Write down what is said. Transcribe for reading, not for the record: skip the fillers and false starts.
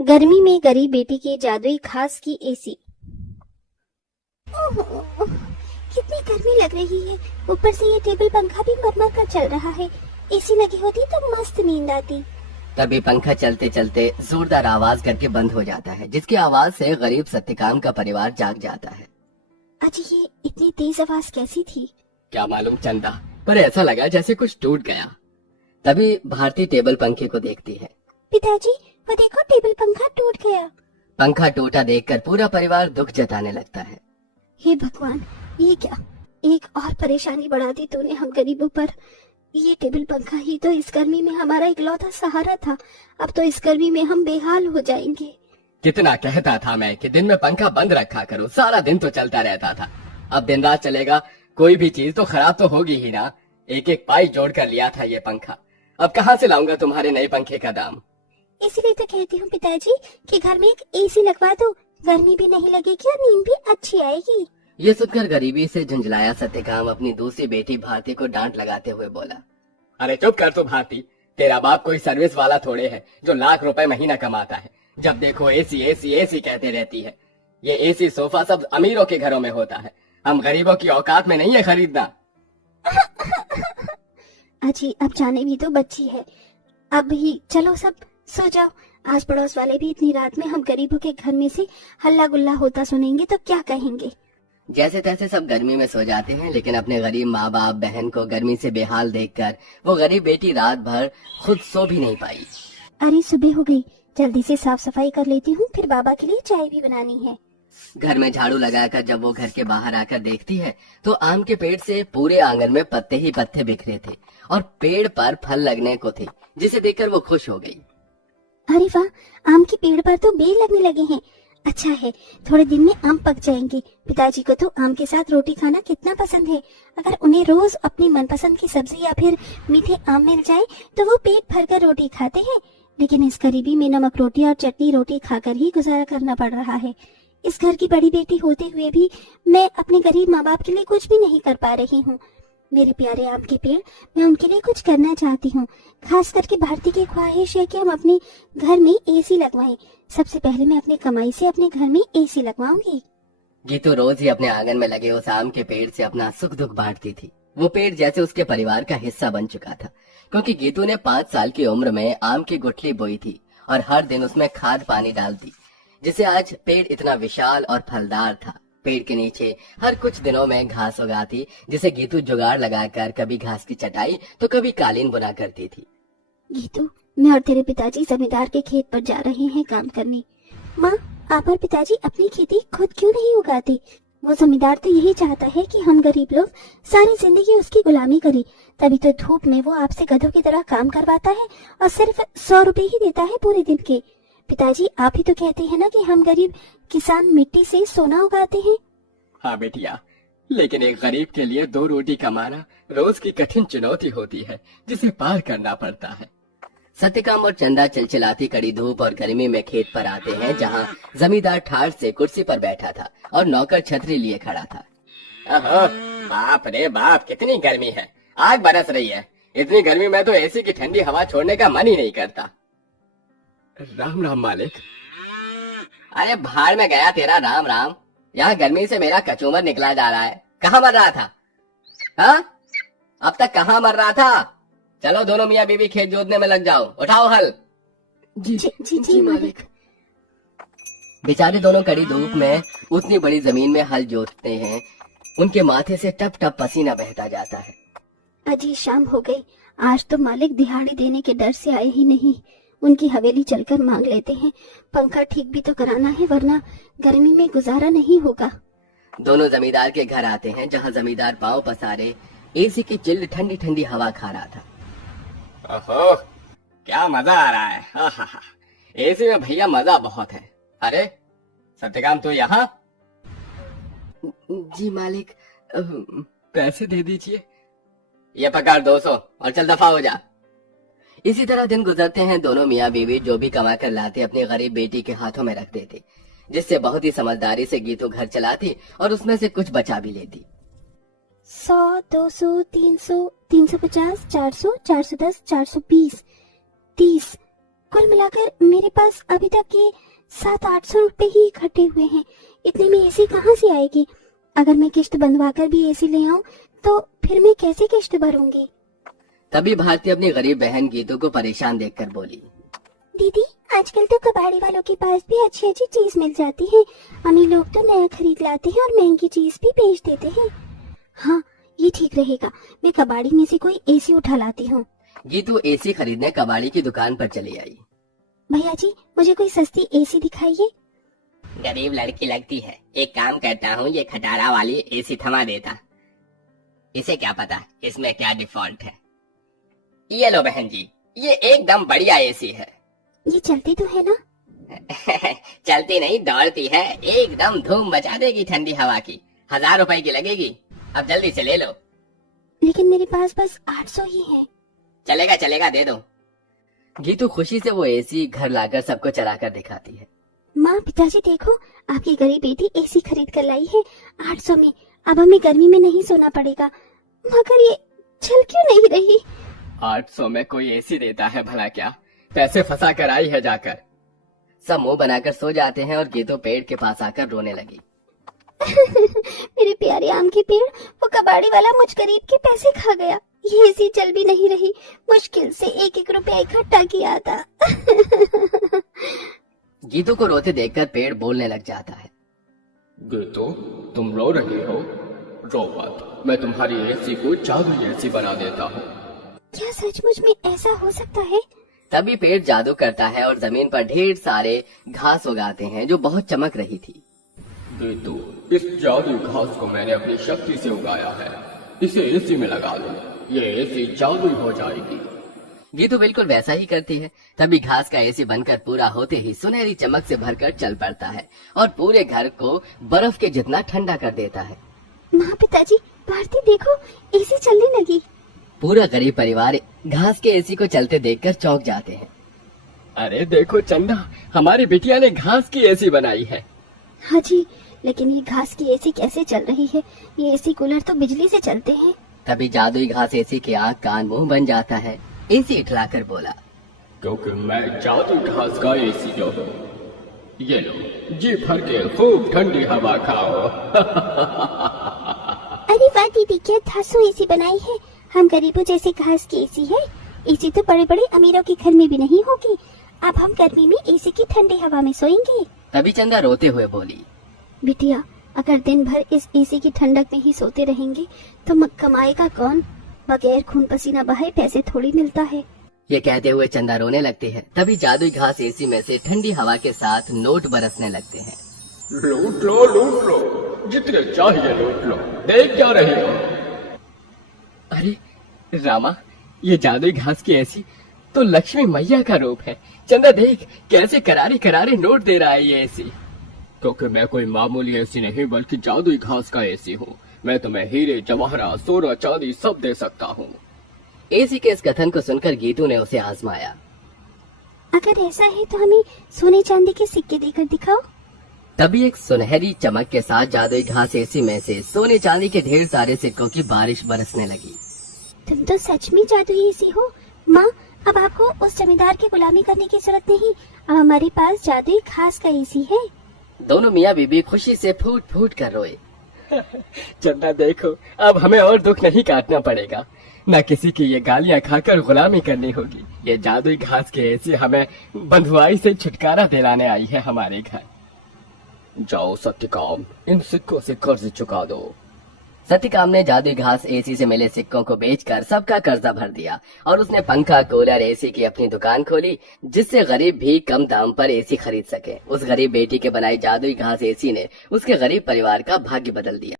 गर्मी में गरीब बेटी की जादुई खास की एसी। ओह, कितनी गर्मी लग रही है। ऊपर से ये टेबल पंखा भी मरमर का चल रहा है। एसी लगी होती तो मस्त नींद आती। तभी पंखा चलते चलते जोरदार आवाज करके बंद हो जाता है, जिसकी आवाज से गरीब सत्यकाम का परिवार जाग जाता है। अजी, ये इतनी तेज आवाज कैसी थी? क्या मालूम चंदा, पर ऐसा लगा जैसे कुछ टूट गया। तभी भारती टेबल पंखे को देखती है। पिताजी, वो देखो, टेबल पंखा टूट गया। पंखा टूटा देखकर पूरा परिवार दुख जताने लगता है। हे भगवान, ये क्या, एक और परेशानी बढ़ा दी तूने हम गरीबों पर। ये टेबल पंखा ही तो इस गर्मी में हमारा इकलौता सहारा था। अब तो इस गर्मी में हम बेहाल हो जाएंगे। कितना कहता था मैं कि दिन में पंखा बंद रखा करो, सारा दिन तो चलता रहता था। अब दिन रात चलेगा, कोई भी चीज तो खराब तो होगी ही ना। एक एक पाई जोड़ कर लिया था ये पंखा, अब कहाँ से लाऊंगा तुम्हारे नए पंखे का दाम। इसीलिए तो कहती हूँ पिताजी कि घर में एक एसी लगवा दो। गर्मी भी नहीं लगेगी और नींद भी अच्छी आएगी। ये सुनकर गरीबी से झुंझलाया सत्यकाम अपनी दूसरी बेटी भारती को डांट लगाते हुए बोला, अरे चुप कर तू भारती, तेरा बाप कोई सर्विस वाला थोड़े है जो लाख रुपए महीना कमाता है। जब देखो एसी एसी एसी कहते रहती है। ये एसी सोफा सब अमीरों के घरों में होता है, हम गरीबों की औकात में नहीं है खरीदना। अजी, अब जाने भी तो बच्ची है। अब ही चलो सब सो जाओ। आस पड़ोस वाले भी इतनी रात में हम गरीबों के घर में से हल्ला गुल्ला होता सुनेंगे तो क्या कहेंगे। जैसे तैसे सब गर्मी में सो जाते हैं, लेकिन अपने गरीब माँ बाप बहन को गर्मी से बेहाल देखकर वो गरीब बेटी रात भर खुद सो भी नहीं पाई। अरे, सुबह हो गई, जल्दी से साफ सफाई कर लेती हूँ, फिर बाबा के लिए चाय भी बनानी है। घर में झाड़ू लगाकर जब वो घर के बाहर आकर देखती है तो आम के पेड़ से पूरे आंगन में पत्ते ही पत्ते बिखरे थे और पेड़ पर फल लगने को थे, जिसे देखकर वो खुश हो गई। अरे वाह, आम के पेड़ पर तो बेर लगने लगे हैं। अच्छा है, थोड़े दिन में आम पक जाएंगे। पिताजी को तो आम के साथ रोटी खाना कितना पसंद है। अगर उन्हें रोज अपनी मनपसंद की सब्जी या फिर मीठे आम मिल जाए तो वो पेट भरकर रोटी खाते हैं। लेकिन इस गरीबी में नमक रोटी और चटनी रोटी खाकर ही गुजारा करना पड़ रहा है। इस घर की बड़ी बेटी होते हुए भी मैं अपने गरीब माँ बाप के लिए कुछ भी नहीं कर पा रही हूँ। मेरे प्यारे आम के पेड़, मैं उनके लिए कुछ करना चाहती हूँ। खास करके भारती की ख्वाहिश है कि हम अपने घर में एसी लगवाएं। सबसे पहले मैं अपनी कमाई से अपने घर में एसी लगवाऊंगी। गीतू रोज ही अपने आंगन में लगे उस आम के पेड़ से अपना सुख दुख बांटती थी। वो पेड़ जैसे उसके परिवार का हिस्सा बन चुका था, क्योंकि गीतू ने 5 साल की उम्र में आम की गुठली बोई थी और हर दिन उसमें खाद पानी डालती, जिससे आज पेड़ इतना विशाल और फलदार था। पेड़ के नीचे हर कुछ दिनों में घास उगाती, जिसे गीतू जुगाड़ लगाकर कभी घास की चटाई तो कभी कालीन बुना करती थी। गीतू, मैं और तेरे पिताजी जमींदार के खेत पर जा रहे हैं काम करने। माँ, आप और पिताजी अपनी खेती खुद क्यों नहीं उगाते? वो जमींदार तो यही चाहता है कि हम गरीब लोग सारी जिंदगी उसकी गुलामी करें। तभी तो धूप में वो आपसे गधों की तरह काम करवाता है और सिर्फ 100 रुपए ही देता है पूरे दिन के। पिताजी, आप ही तो कहते हैं ना कि हम गरीब किसान मिट्टी से सोना उगाते हैं। हाँ बेटिया, लेकिन एक गरीब के लिए 2 रोटी कमाना रोज की कठिन चुनौती होती है, जिसे पार करना पड़ता है। सत्यकाम और चंदा चिलचिलाती कड़ी धूप और गर्मी में खेत पर आते हैं, जहाँ जमींदार ठाठ से कुर्सी पर बैठा था और नौकर छतरी लिए खड़ा था। ओहो, बाप रे बाप, कितनी गर्मी है, आग बरस रही है। इतनी गर्मी में तो एसी की ठंडी हवा छोड़ने का मन ही नहीं करता। राम राम मालिक। अरे भाड़ में गया तेरा राम राम, यहाँ गर्मी से मेरा कचूमर निकला जा रहा है। कहाँ मर रहा था? हाँ, अब तक कहाँ मर रहा था? चलो दोनों मियाँ बीवी खेत जोतने में लग जाओ, उठाओ हल। जी जी जी, जी मालिक। बेचारे दोनों कड़ी धूप में उतनी बड़ी जमीन में हल जोतते हैं, उनके माथे से टप टप पसीना बहता जाता है। अजी, शाम हो गई। आज तो मालिक दिहाड़ी देने के डर से आए ही नहीं। उनकी हवेली चलकर मांग लेते हैं। पंखा ठीक भी तो कराना है, वरना गर्मी में गुजारा नहीं होगा। दोनों जमींदार के घर आते हैं, जहाँ जमींदार पांव पसारे एसी की चिल्ड ठंडी ठंडी हवा खा रहा था। ओहो, क्या मजा आ रहा है। आहा, एसी में भैया मजा बहुत है। अरे सत्यकाम, तू यहाँ? जी मालिक, पैसे दे दीजिए। ये पकड़ 200 और चल दफा हो जा। इसी तरह दिन गुजरते हैं। दोनों मियाँ बीवी जो भी कमा कर लाते अपनी गरीब बेटी के हाथों में रख देते, जिससे बहुत ही समझदारी से गीतू घर चलाती और उसमें से कुछ बचा भी लेती। 100, 200, 300, 350, 400, 410, 420, 30, कुल मिलाकर मेरे पास अभी तक के 700-800 रुपए ही इकट्ठे हुए हैं। इतने में एसी कहाँ से आएगी? अगर मैं किश्त बंधवा कर भी एसी ले आऊं तो फिर मैं कैसे किश्त भरूंगी? तभी भारती अपनी गरीब बहन गीतू को परेशान देखकर बोली। दीदी, आजकल तो कबाड़ी वालों के पास भी अच्छी अच्छी चीज मिल जाती है। अमीर लोग तो नया खरीद लाते हैं और महंगी चीज भी बेच देते हैं। हाँ, ये ठीक रहेगा। मैं कबाड़ी में से कोई एसी उठा लाती हूँ। गीतू एसी खरीदने कबाड़ी की दुकान पर चली आई। भैया जी, मुझे कोई सस्ती एसी दिखाइए। गरीब लड़की लगती है, एक काम करता हूँ, ये खटारा वाली एसी थमा देता। इसे क्या पता इसमें क्या डिफॉल्ट है। ये लो बहन जी, ये एकदम बढ़िया एसी है। ये चलती तो है ना? चलती नहीं, दौड़ती है। एकदम धूम मचा देगी ठंडी हवा की। 1000 रुपए की लगेगी। अब जल्दी से ले लो। लेकिन मेरे पास बस 800 ही है। चलेगा चलेगा, दे दो। गीतू खुशी से वो एसी घर लाकर सबको चलाकर दिखाती है। माँ, पिताजी देखो, आपकी गरीब बेटी एसी खरीद कर लाई है 800 में। अब हमें गर्मी में नहीं सोना पड़ेगा। मगर ये चल क्यों नहीं रही? 800 में कोई एसी देता है भला क्या? पैसे फंसा कर आई है जाकर। सब मुंह बनाकर सो जाते हैं और गीतू पेड़ के पास आकर रोने लगी। मेरे प्यारे आम के पेड़, वो कबाड़ी वाला मुझ गरीब के पैसे खा गया। ये एसी चल भी नहीं रही। मुश्किल से 1-1 रुपया इकट्ठा किया था। गीतू को रोते देखकर पेड़ बोलने लग जाता है। गीतू, तुम रो रही हो? रो मत, मैं तुम्हारी एसी को जादू एसी बना देता हूँ। क्या सचमुच में ऐसा हो सकता है? तभी पेड़ जादू करता है और जमीन पर ढेर सारे घास उगाते हैं जो बहुत चमक रही थी। गीतू, इस जादू घास को मैंने अपनी शक्ति से उगाया है। इसे एसी में लगा लो, ये एसी जादू हो जाएगी। गीतू बिल्कुल वैसा ही करती है। तभी घास का एसी बनकर पूरा होते ही सुनहरी चमक से भरकर चल पड़ता है और पूरे घर को बर्फ के जितना ठंडा कर देता है। माँ, पिताजी, भारती देखो, एसी चलने लगी। पूरा गरीब परिवार घास के एसी को चलते देखकर चौंक जाते हैं। अरे देखो चंदा, हमारी बिटिया ने घास की एसी बनाई है। हाँ जी, लेकिन ये घास की एसी कैसे चल रही है? ये एसी कूलर तो बिजली से चलते हैं। तभी जादुई घास एसी के आँख कान मुंह बन जाता है। एसी इठलाकर बोला, क्योंकि मैं जादू घास का एसी जो हूँ। ये लो, जी भर के खूब ठंडी हवा खाओ। अरे वाह दीदी, क्या धांसू एसी बनाई है। हम गरीबों जैसे घास की एसी है। एसी तो बड़े बड़े अमीरों के घर में भी नहीं होगी। अब हम गर्मी में एसी की ठंडी हवा में सोएंगे। तभी चंदा रोते हुए बोली, बिटिया, अगर दिन भर इस एसी की ठंडक में ही सोते रहेंगे तो कमाएगा कौन? बगैर खून पसीना बहाए पैसे थोड़ी मिलता है। ये कहते हुए चंदा रोने लगती है। तभी जादुई घास एसी में से ठंडी हवा के साथ नोट बरसने लगते हैं। लूट लो, जितने चाहिए लूट लो। देख क्या रही हो? अरे रामा, ये जादुई घास की एसी तो लक्ष्मी मैया का रूप है। चंदा देख, कैसे करारे करारे नोट दे रहा है ये एसी। क्योंकि मैं कोई मामूली एसी नहीं बल्कि जादुई घास का एसी हूँ। मैं तुम्हें हीरे जवाहरात सोना चांदी सब दे सकता हूँ। एसी के इस कथन को सुनकर गीतू ने उसे आजमाया। अगर ऐसा है तो हमें सोने चांदी के सिक्के देकर दिखाओ। तभी एक सुनहरी चमक के साथ जादुई घास एसी में से सोने चांदी के ढेर सारे सिक्कों की बारिश बरसने लगी। तुम तो सच में जादुई एसी हो। माँ, अब आपको उस जमींदार की गुलामी करने की जरूरत नहीं। अब हमारे पास जादुई घास का एसी है। दोनों मियाँ बीबी खुशी से फूट फूट कर रोए। चंदा देखो, अब हमें और दुख नहीं काटना पड़ेगा। न किसी की ये गालियाँ खाकर गुलामी करनी होगी। ये जादुई घास के एसी हमें बंधुआई से छुटकारा दिलाने आई है हमारे घर। जाओ सत्यकाम, इन सिक्कों से कर्ज चुका दो। सत्यकाम ने जादुई घास एसी से मिले सिक्कों को बेचकर सबका कर्जा भर दिया और उसने पंखा कूलर एसी की अपनी दुकान खोली, जिससे गरीब भी कम दाम पर एसी खरीद सके। उस गरीब बेटी के बनाई जादुई घास एसी ने उसके गरीब परिवार का भाग्य बदल दिया।